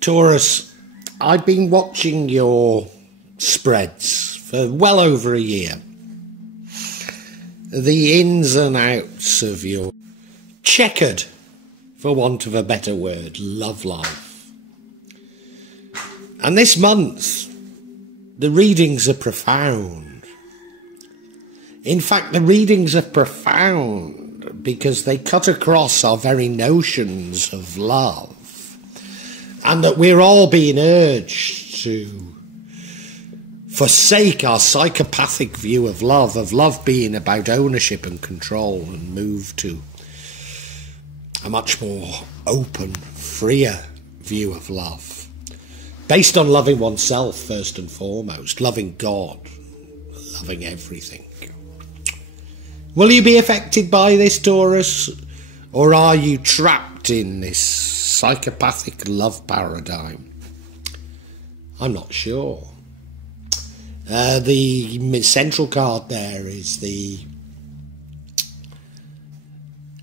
Taurus, I've been watching your spreads for well over a year. The ins and outs of your checkered, for want of a better word, love life. And this month, the readings are profound. In fact, the readings are profound because they cut across our very notions of love. And that we're all being urged to forsake our psychopathic view of love being about ownership and control, and move to a much more open, freer view of love, based on loving oneself first and foremost, loving God, loving everything. Will you be affected by this, Taurus, or are you trapped in this psychopathic love paradigm? I'm not sure. The central card there is the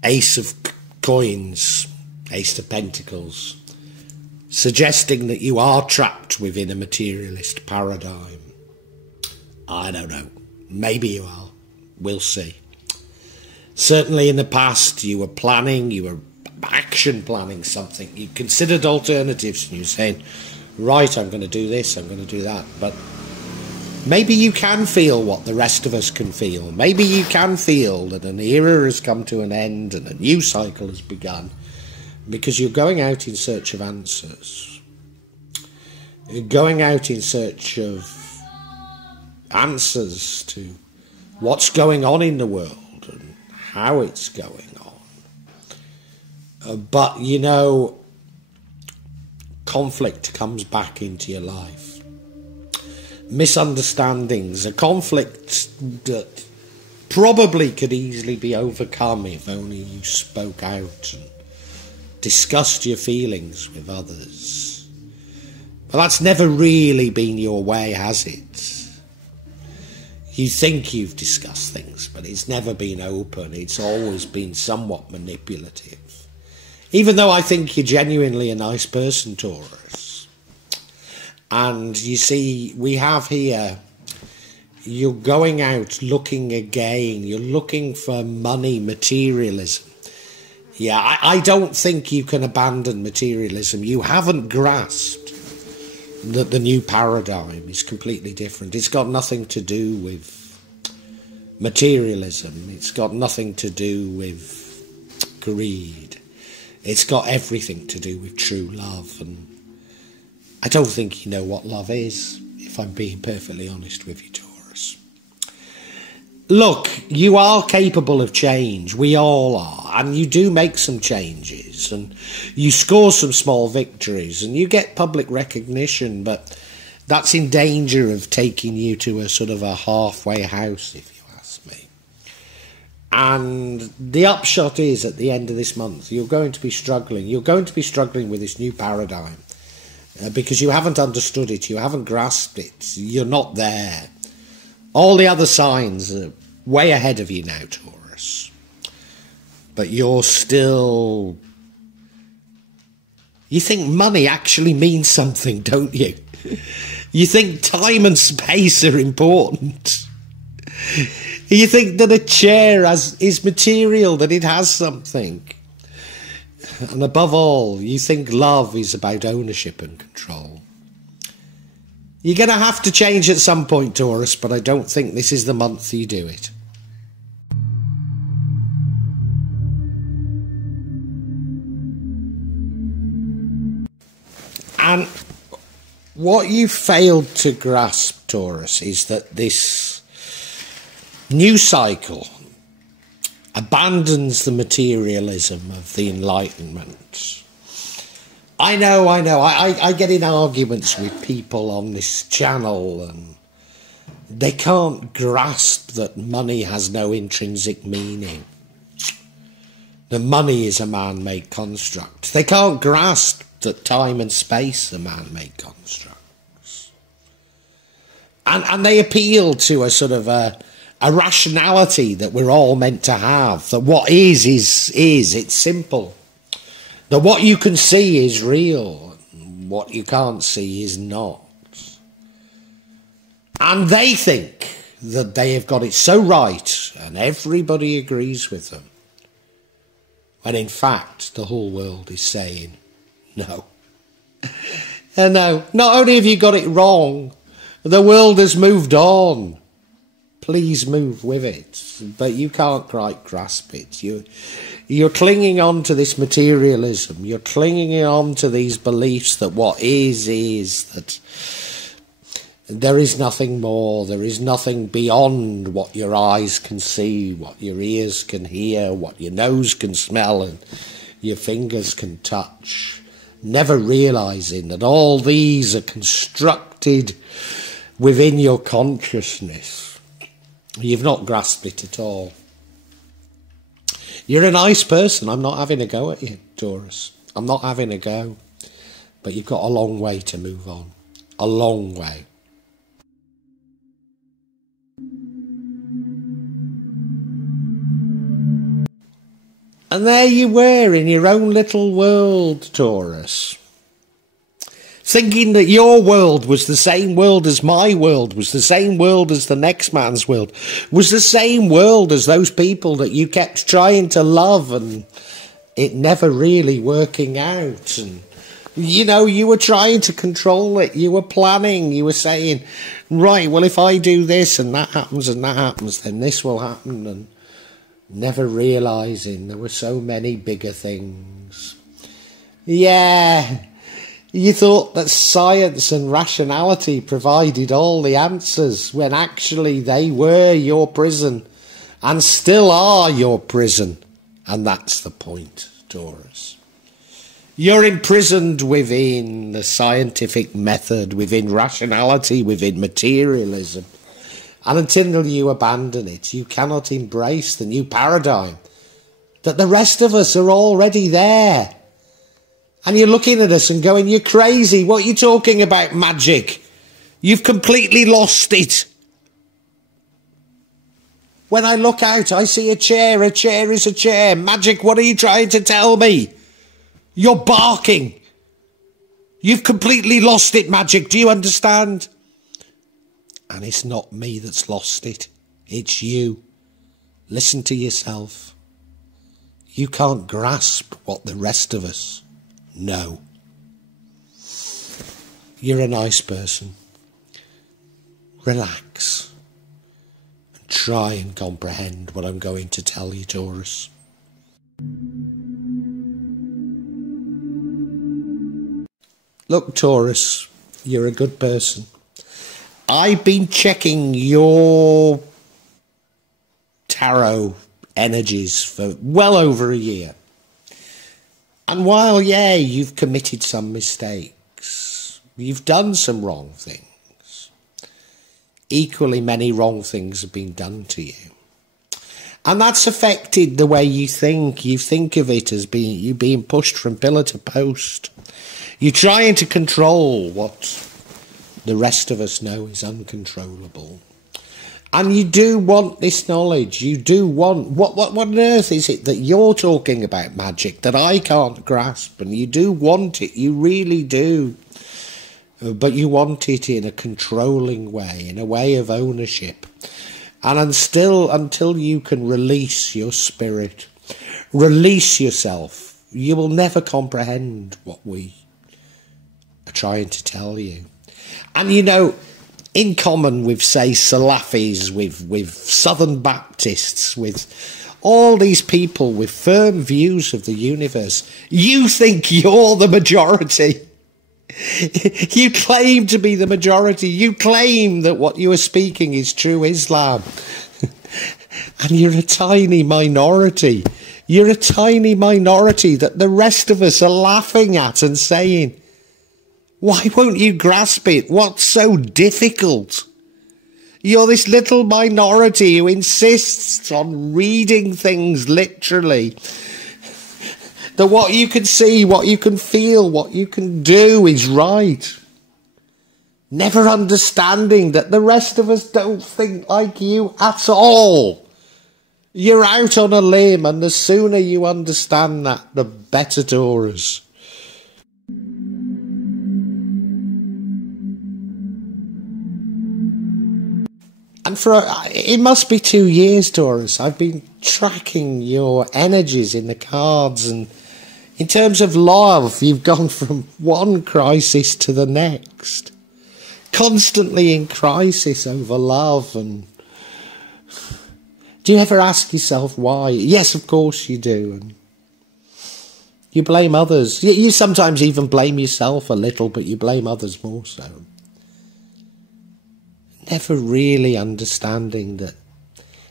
Ace of Coins, Ace of Pentacles, suggesting that you are trapped within a materialist paradigm. I don't know. Maybe you are. We'll see. Certainly in the past you were planning, you were action planning something. You considered alternatives and you're saying, right, I'm going to do this, I'm going to do that. But maybe you can feel what the rest of us can feel. Maybe you can feel that an era has come to an end and a new cycle has begun, because you're going out in search of answers. You're going out in search of answers to what's going on in the world and how it's going on. But, you know, conflict comes back into your life. Misunderstandings, a conflict that probably could easily be overcome if only you spoke out and discussed your feelings with others. But that's never really been your way, has it? You think you've discussed things, but it's never been open. It's always been somewhat manipulative. Even though I think you're genuinely a nice person, Taurus. And you see, we have here, you're going out looking again. You're looking for money, materialism. Yeah, I don't think you can abandon materialism. You haven't grasped that the new paradigm is completely different. It's got nothing to do with materialism. It's got nothing to do with greed. It's got everything to do with true love. And I don't think you know what love is, if I'm being perfectly honest with you, Taurus. Look, you are capable of change. We all are. And you do make some changes. And you score some small victories. And you get public recognition. But that's in danger of taking you to a sort of a halfway house, if you ask me. And the upshot is, at the end of this month, you're going to be struggling. You're going to be struggling with this new paradigm. Because you haven't understood it. You haven't grasped it. You're not there. All the other signs are way ahead of you now, Taurus. But you're still... You think money actually means something, don't you? You think time and space are important. You think that a chair is material, that it has something. And above all, you think love is about ownership and control. You're going to have to change at some point, Taurus, but I don't think this is the month you do it. And what you failed to grasp, Taurus, is that this new cycle abandons the materialism of the Enlightenment. I know. I get in arguments with people on this channel and they can't grasp that money has no intrinsic meaning. That money is a man-made construct. They can't grasp that time and space are man-made constructs. And they appeal to a sort of a rationality that we're all meant to have. That what is, it's simple. That what you can see is real. What you can't see is not. And they think that they have got it so right, and everybody agrees with them. When in fact, the whole world is saying, no. And no, not only have you got it wrong, the world has moved on. Please move with it. But you can't quite grasp it. You're clinging on to this materialism. You're clinging on to these beliefs that what is, that there is nothing more. There is nothing beyond what your eyes can see, what your ears can hear, what your nose can smell, and your fingers can touch. Never realising that all these are constructed within your consciousness. You've not grasped it at all. You're a nice person. I'm not having a go at you, Taurus. I'm not having a go. But you've got a long way to move on. A long way. And there you were in your own little world, Taurus. Thinking that your world was the same world as my world, was the same world as the next man's world, was the same world as those people that you kept trying to love, and it never really working out. And, you know, you were trying to control it. You were planning. You were saying, right, well, if I do this and that happens, then this will happen. And never realising there were so many bigger things. Yeah, you thought that science and rationality provided all the answers, when actually they were your prison and still are your prison. And that's the point, Taurus. You're imprisoned within the scientific method, within rationality, within materialism. And until you abandon it, you cannot embrace the new paradigm that the rest of us are already there. And you're looking at us and going, you're crazy. What are you talking about, magic? You've completely lost it. When I look out, I see a chair. A chair is a chair. Magic, what are you trying to tell me? You're barking. You've completely lost it, magic. Do you understand? And it's not me that's lost it. It's you. Listen to yourself. You can't grasp what the rest of us know. You're a nice person. Relax. And try and comprehend what I'm going to tell you, Taurus. Look, Taurus, you're a good person. I've been checking your tarot energies for well over a year. And while, yeah, you've committed some mistakes, you've done some wrong things, equally many wrong things have been done to you. And that's affected the way you think. You think of it as you being pushed from pillar to post. You're trying to control what the rest of us know is uncontrollable. And you do want this knowledge. You do want... What on earth is it that you're talking about, magic, that I can't grasp? And you do want it. You really do. But you want it in a controlling way, in a way of ownership. And until you can release your spirit, release yourself, you will never comprehend what we are trying to tell you. And, you know, in common with, say, Salafis, with Southern Baptists, with all these people with firm views of the universe, you think you're the majority. You claim to be the majority. You claim that what you are speaking is true Islam. And you're a tiny minority. You're a tiny minority that the rest of us are laughing at and saying, why won't you grasp it? What's so difficult? You're this little minority who insists on reading things literally. That what you can see, what you can feel, what you can do is right. Never understanding that the rest of us don't think like you at all. You're out on a limb, and the sooner you understand that, the better, Taurus. And it must be 2 years, Taurus. I've been tracking your energies in the cards, and in terms of love, you've gone from one crisis to the next. Constantly in crisis over love. And do you ever ask yourself why? Yes, of course you do. And you blame others. You sometimes even blame yourself a little, but you blame others more so. Never really understanding that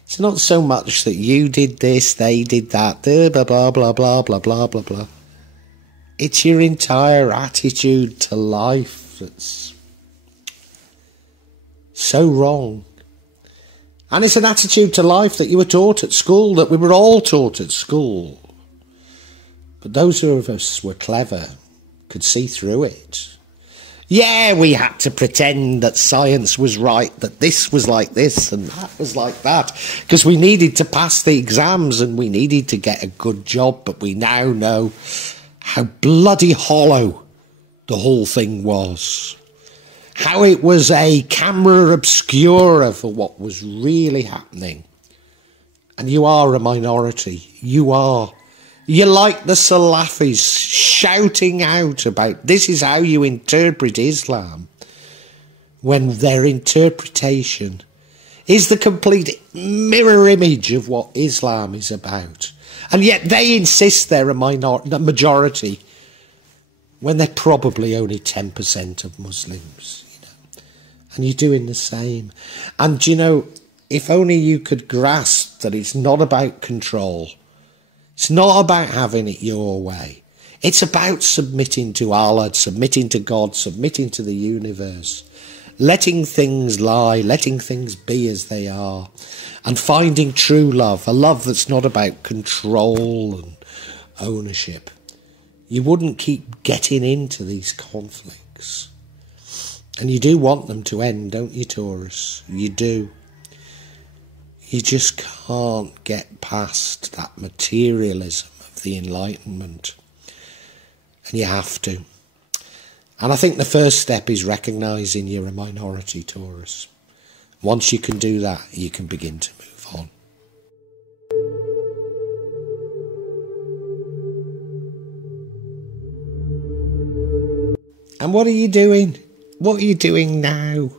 it's not so much that you did this, they did that, blah, blah, blah, blah, blah, blah, blah, blah. It's your entire attitude to life that's so wrong. And it's an attitude to life that you were taught at school, that we were all taught at school. But those of us who were clever could see through it. Yeah, we had to pretend that science was right, that this was like this and that was like that, because we needed to pass the exams and we needed to get a good job, but we now know how bloody hollow the whole thing was. How it was a camera obscura for what was really happening. And you are a minority. You are. You're like the Salafis shouting out about this is how you interpret Islam, when their interpretation is the complete mirror image of what Islam is about. And yet they insist they're a majority when they're probably only 10% of Muslims. And you're doing the same. And, you know, if only you could grasp that it's not about control. It's not about having it your way. It's about submitting to Allah, submitting to God, submitting to the universe. Letting things lie, letting things be as they are. And finding true love, a love that's not about control and ownership. You wouldn't keep getting into these conflicts. And you do want them to end, don't you, Taurus? You do. You just can't get past that materialism of the Enlightenment. And you have to. And I think the first step is recognising you're a minority, Taurus. Once you can do that, you can begin to move on. And what are you doing? What are you doing now?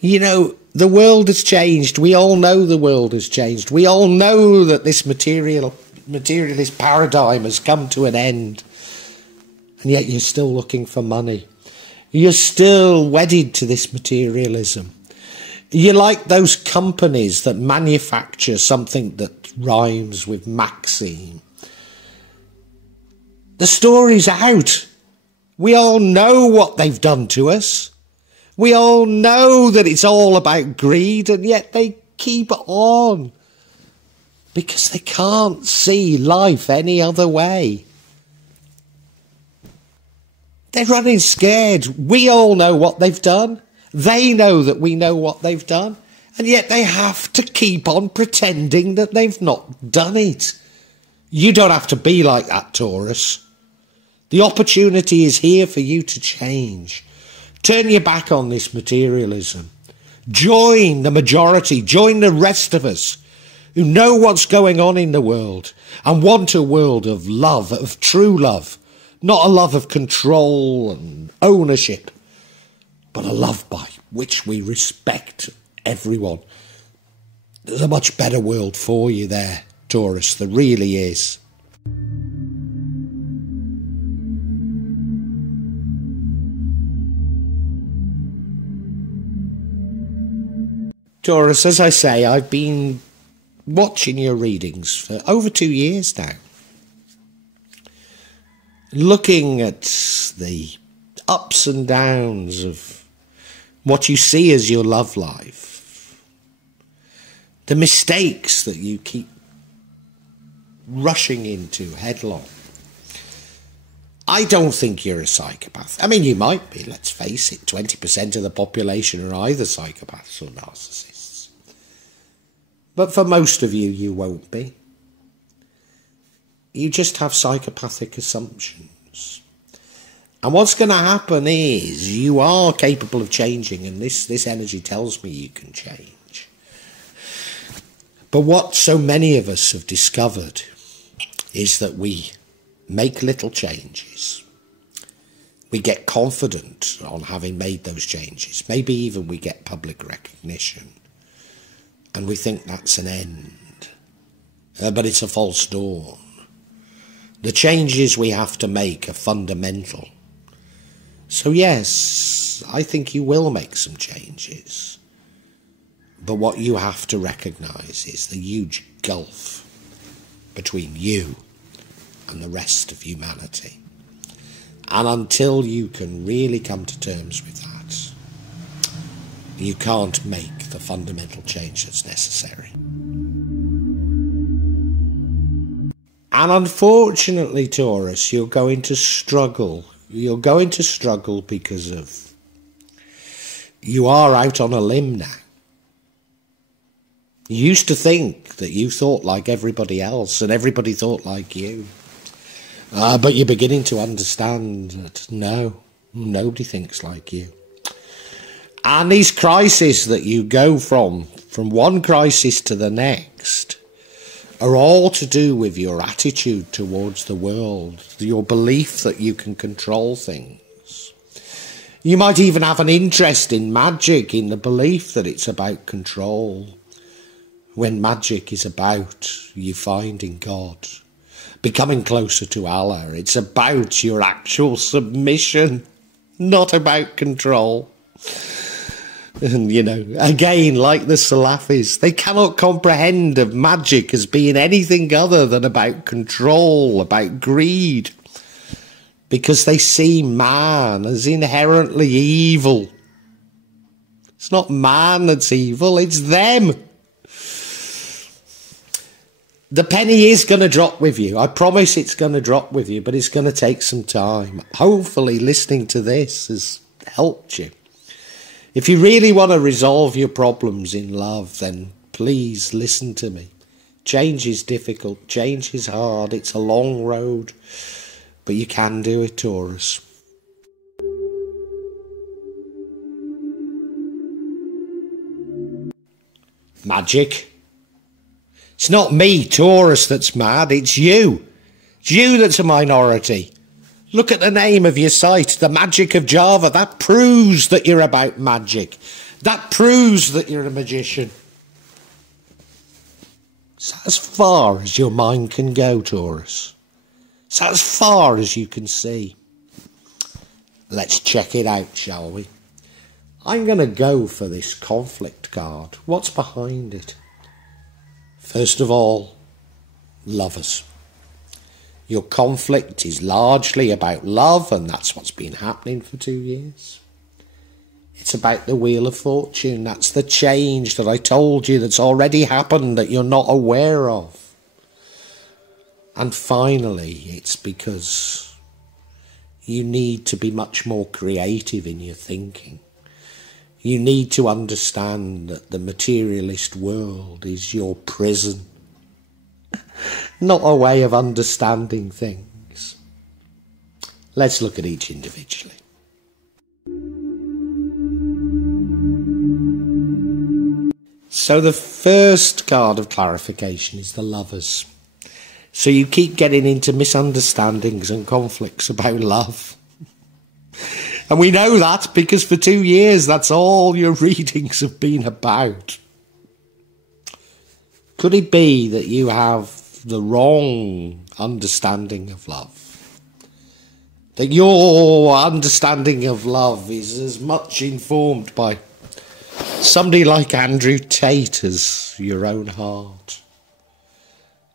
You know, the world has changed. We all know the world has changed. We all know that this materialist paradigm has come to an end. And yet you're still looking for money. You're still wedded to this materialism. You're like those companies that manufacture something that rhymes with Maxine. The story's out. We all know what they've done to us. We all know that it's all about greed, and yet they keep on. Because they can't see life any other way. They're running scared. We all know what they've done. They know that we know what they've done. And yet they have to keep on pretending that they've not done it. You don't have to be like that, Taurus. The opportunity is here for you to change. Turn your back on this materialism. Join the majority. Join the rest of us who know what's going on in the world and want a world of love, of true love. Not a love of control and ownership, but a love by which we respect everyone. There's a much better world for you there, Taurus. There really is. Taurus, as I say, I've been watching your readings for over 2 years now. Looking at the ups and downs of what you see as your love life. The mistakes that you keep rushing into headlong. I don't think you're a psychopath. I mean, you might be, let's face it. 20% of the population are either psychopaths or narcissists. But for most of you, you won't be. You just have psychopathic assumptions. And what's going to happen is you are capable of changing, and this energy tells me you can change. But what so many of us have discovered is that we make little changes. We get confident on having made those changes. Maybe even we get public recognition. And we think that's an end. But it's a false dawn. The changes we have to make are fundamental. So yes, I think you will make some changes. But what you have to recognise is the huge gulf between you and the rest of humanity. And until you can really come to terms with that, you can't make the fundamental change that's necessary. And unfortunately, Taurus, you're going to struggle. You're going to struggle because of you are out on a limb now. You used to think that you thought like everybody else and everybody thought like you. But you're beginning to understand that no, nobody thinks like you. And these crises that you go from one crisis to the next, are all to do with your attitude towards the world, your belief that you can control things. You might even have an interest in magic, in the belief that it's about control, when magic is about you finding God, becoming closer to Allah. It's about your actual submission, not about control. And, you know, again, like the Salafis, they cannot comprehend of magic as being anything other than about control, about greed, because they see man as inherently evil. It's not man that's evil, it's them. The penny is going to drop with you. I promise it's going to drop with you, but it's going to take some time. Hopefully listening to this has helped you. If you really want to resolve your problems in love, then please listen to me. Change is difficult. Change is hard. It's a long road. But you can do it, Taurus. Magic. It's not me, Taurus, that's mad. It's you. It's you that's a minority. Look at the name of your site, The Magic of Java. That proves that you're about magic. That proves that you're a magician. It's as far as your mind can go, Taurus. It's as far as you can see. Let's check it out, shall we? I'm going to go for this conflict card. What's behind it? First of all, lovers. Your conflict is largely about love, and that's what's been happening for 2 years. It's about the Wheel of Fortune. That's the change that I told you that's already happened that you're not aware of. And finally, it's because you need to be much more creative in your thinking. You need to understand that the materialist world is your prison. Not a way of understanding things. Let's look at each individually. So the first card of clarification is the lovers. So you keep getting into misunderstandings and conflicts about love. And we know that because for 2 years that's all your readings have been about. Could it be that you have the wrong understanding of love? That your understanding of love is as much informed by somebody like Andrew Tate as your own heart?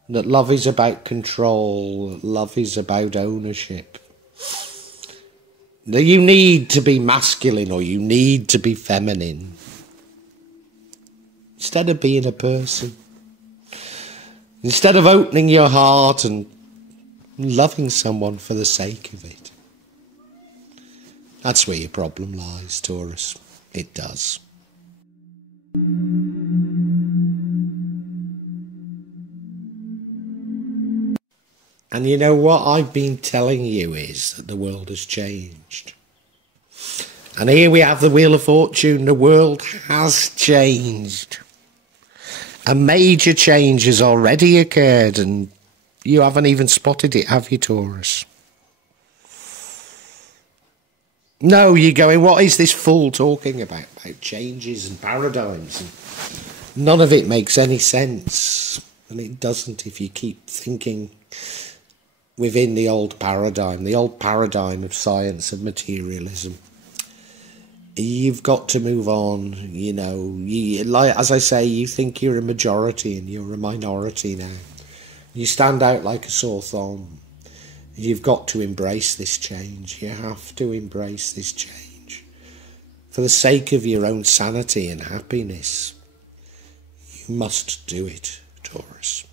That love is about control, that love is about ownership. That you need to be masculine or you need to be feminine instead of being a person. Instead of opening your heart and loving someone for the sake of it. That's where your problem lies, Taurus. It does. And you know what I've been telling you is that the world has changed. And here we have the Wheel of Fortune. The world has changed. A major change has already occurred and you haven't even spotted it, have you, Taurus? No, you're going, what is this fool talking about changes and paradigms? And none of it makes any sense. And it doesn't if you keep thinking within the old paradigm of science, of materialism. You've got to move on, you know. As I say, you think you're a majority and you're a minority now. You stand out like a sore thumb. You've got to embrace this change. You have to embrace this change. For the sake of your own sanity and happiness, you must do it, Taurus.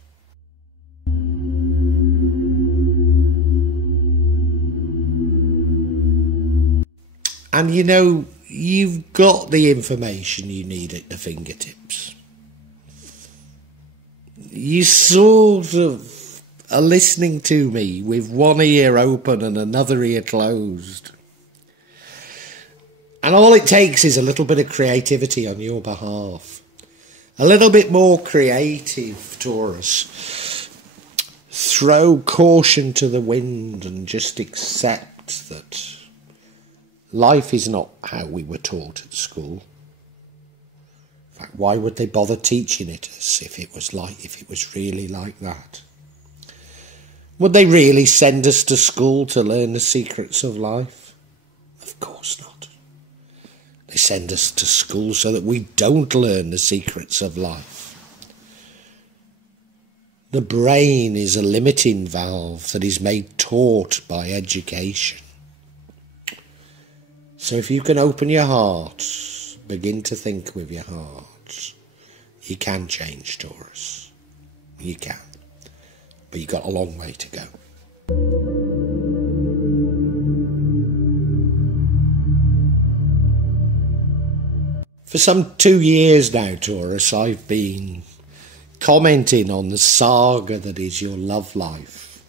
And you know, you've got the information you need at the fingertips. You sort of are listening to me with one ear open and another ear closed. And all it takes is a little bit of creativity on your behalf. A little bit more creative, Taurus. Throw caution to the wind and just accept that life is not how we were taught at school. In fact, why would they bother teaching it us if it was really like that? Would they really send us to school to learn the secrets of life? Of course not. They send us to school so that we don't learn the secrets of life. The brain is a limiting valve that is made taut by education. So if you can open your heart, begin to think with your heart, you can change, Taurus. You can. But you've got a long way to go. For some 2 years now, Taurus, I've been commenting on the saga that is your love life.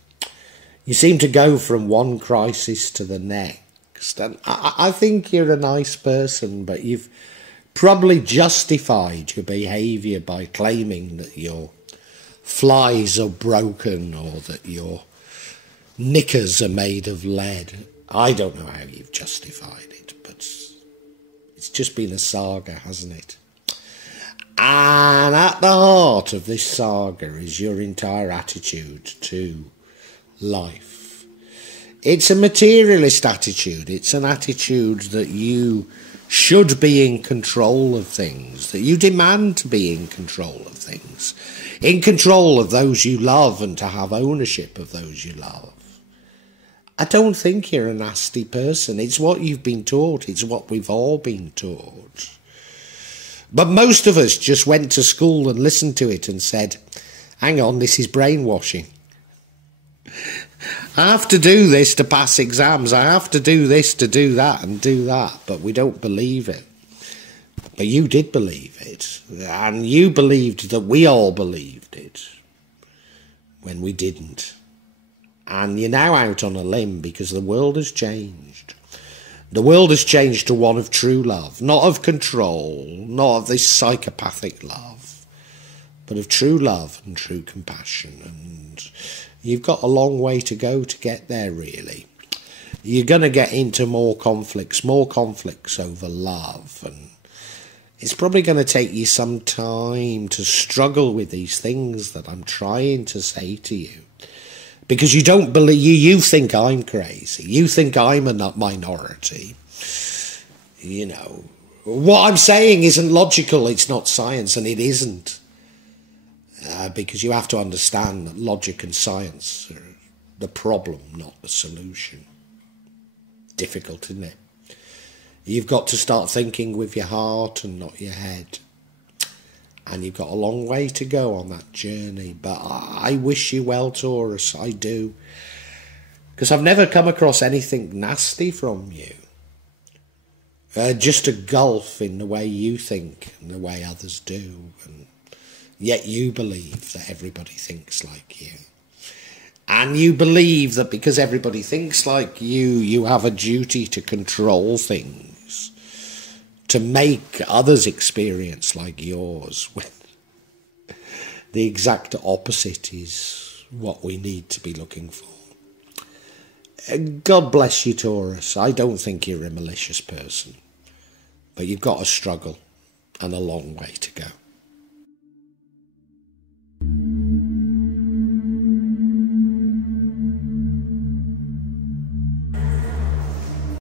You seem to go from one crisis to the next. And I think you're a nice person, but you've probably justified your behaviour by claiming that your flies are broken or that your knickers are made of lead. I don't know how you've justified it, but it's just been a saga, hasn't it? And at the heart of this saga is your entire attitude to life. It's a materialist attitude. It's an attitude that you should be in control of things, that you demand to be in control of things, in control of those you love and to have ownership of those you love. I don't think you're a nasty person. It's what you've been taught. It's what we've all been taught. But most of us just went to school and listened to it and said, hang on, this is brainwashing. I have to do this to pass exams. I have to do this to do that and do that. But we don't believe it. But you did believe it. And you believed that we all believed it when we didn't. And you're now out on a limb because the world has changed. The world has changed to one of true love. Not of control. Not of this psychopathic love. But of true love and true compassion. And you've got a long way to go to get there, really. You're going to get into more conflicts over love. And it's probably going to take you some time to struggle with these things that I'm trying to say to you. Because you don't believe, you think I'm crazy. You think I'm a minority. You know, what I'm saying isn't logical, it's not science, and it isn't. Because you have to understand that logic and science are the problem, not the solution. Difficult, isn't it? You've got to start thinking with your heart and not your head. And you've got a long way to go on that journey. But I wish you well, Taurus, I do. Because I've never come across anything nasty from you. Just a gulf in the way you think and the way others do. And yet you believe that everybody thinks like you. And you believe that because everybody thinks like you have a duty to control things, to make others experience like yours. The exact opposite is what we need to be looking for. God bless you, Taurus. I don't think you're a malicious person, but you've got a struggle and a long way to go.